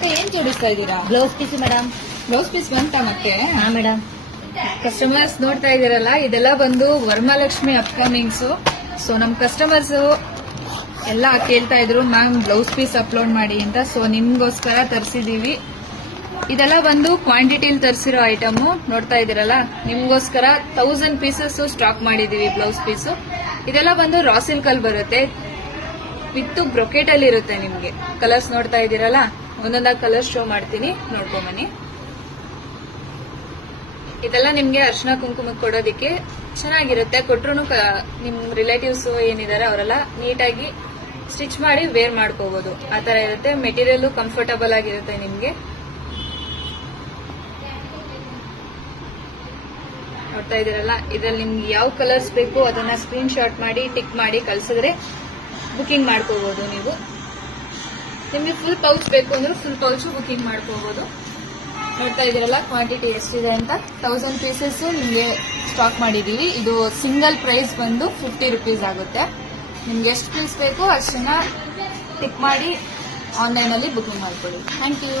ಮತ್ತೆ ಏನ್ ಜೋಡಿಸ್ತಾ ಇದ್ದೀರಾ? Blouse piece madam. Blouse piece ಬಂತ ಮತ್ತೆ? ಹಾ ಮೇಡಮ್. ಕಸ್ಟಮರ್ಸ್ ನೋಡ್ತಾ ಇದೀರಲ್ಲ, ಇದೆಲ್ಲ ಬಂದು ವರಮಹಾಲಕ್ಷ್ಮಿ ಅಪ್ಕಮಿಂಗ್ಸ್. ಸೊ ನಮ್ ಕಸ್ಟಮರ್ಸ್ ಎಲ್ಲ ಕೇಳ್ತಾ ಇದ್ರು ಮ್ಯಾಮ್ ಬ್ಲೌಸ್ ಪೀಸ್ ಅಪ್ಲೋಡ್ ಮಾಡಿ ಅಂತ. ಸೊ ನಿಮ್ಗೋಸ್ಕರ ತರಿಸಿದೀವಿ. ಇದೆಲ್ಲ ಬಂದು ಕ್ವಾಂಟಿಟಿಲಿ ತರಿಸಿರೋ ಐಟಮ್ ನೋಡ್ತಾ ಇದೀರಲ್ಲ, ನಿಮ್ಗೋಸ್ಕರ 1000 ಪೀಸಸ್ ಸ್ಟಾಕ್ ಮಾಡಿದೀವಿ ಬ್ಲೌಸ್ ಪೀಸು. ಇದೆಲ್ಲ ಬಂದು ರಾ ಸಿಲ್ಕ್ ಅಲ್ಲಿ ಬರುತ್ತೆ, ವಿತ್ ಬ್ರೊಕೆಟ್ ಅಲ್ಲಿ ಇರುತ್ತೆ. ನಿಮ್ಗೆ ಕಲರ್ಸ್ ನೋಡ್ತಾ ಇದೀರಲ್ಲ, ಒಂದೊಂದಾಗಿ ಕಲರ್ಸ್ ಶೋ ಮಾಡ್ತೀನಿ, ನೋಡ್ಕೊಂಬನ್ನಿ. ಇದೆಲ್ಲ ನಿಮ್ಗೆ ಅರ್ಶಿನ ಕುಂಕುಮಕ್ಕೆ ಕೊಡೋದಿಕ್ಕೆ ಚೆನ್ನಾಗಿರುತ್ತೆ. ಕೊಟ್ರು ನಿಮ್ ರಿಲೇಟಿವ್ಸ್ ಏನಿದ್ದಾರೆ ಅವರೆಲ್ಲ ನೀಟಾಗಿ ಸ್ಟಿಚ್ ಮಾಡಿ ವೇರ್ ಮಾಡ್ಕೋಬಹುದು. ಆತರ ಇರುತ್ತೆ. ಮೆಟೀರಿಯಲ್ ಕಂಫರ್ಟಬಲ್ ಆಗಿರುತ್ತೆ ನಿಮ್ಗೆ. ನೋಡ್ತಾ ಇದೀರಲ್ಲ, ಇದ್ರಲ್ಲಿ ನಿಮ್ಗೆ ಯಾವ ಕಲರ್ಸ್ ಬೇಕು ಅದನ್ನ ಸ್ಕ್ರೀನ್ ಶಾಟ್ ಮಾಡಿ ಟಿಕ್ ಮಾಡಿ ಕಳ್ಸಿದ್ರೆ ಬುಕಿಂಗ್ ಮಾಡ್ಕೋಬಹುದು. ನೀವು ನಿಮ್ಗೆ ಫುಲ್ ಪೌಚ್ ಬೇಕು ಅಂದ್ರೆ ಫುಲ್ ಪೌಚ್ ಬುಕಿಂಗ್ ಮಾಡ್ಕೋಬಹುದು. ನೋಡ್ತಾ ಇದೀರಲ್ಲ ಕ್ವಾಂಟಿಟಿ ಎಷ್ಟಿದೆ ಅಂತ. 1000 ಪೀಸಸ್ ನಿಮ್ಗೆ ಸ್ಟಾಕ್ ಮಾಡಿದೀವಿ. ಇದು ಸಿಂಗಲ್ ಪ್ರೈಸ್ ಬಂದು 50 ರೂಪೀಸ್ ಆಗುತ್ತೆ. ನಿಮ್ಗೆ ಎಷ್ಟು ಪೀಸ್ ಬೇಕು ಅಷ್ಟನ್ನ ಟಿಕ್ ಮಾಡಿ ಆನ್ಲೈನ್ ಅಲ್ಲಿ ಬುಕಿಂಗ್ ಮಾಡ್ಕೊಳ್ಳಿ. Thank you.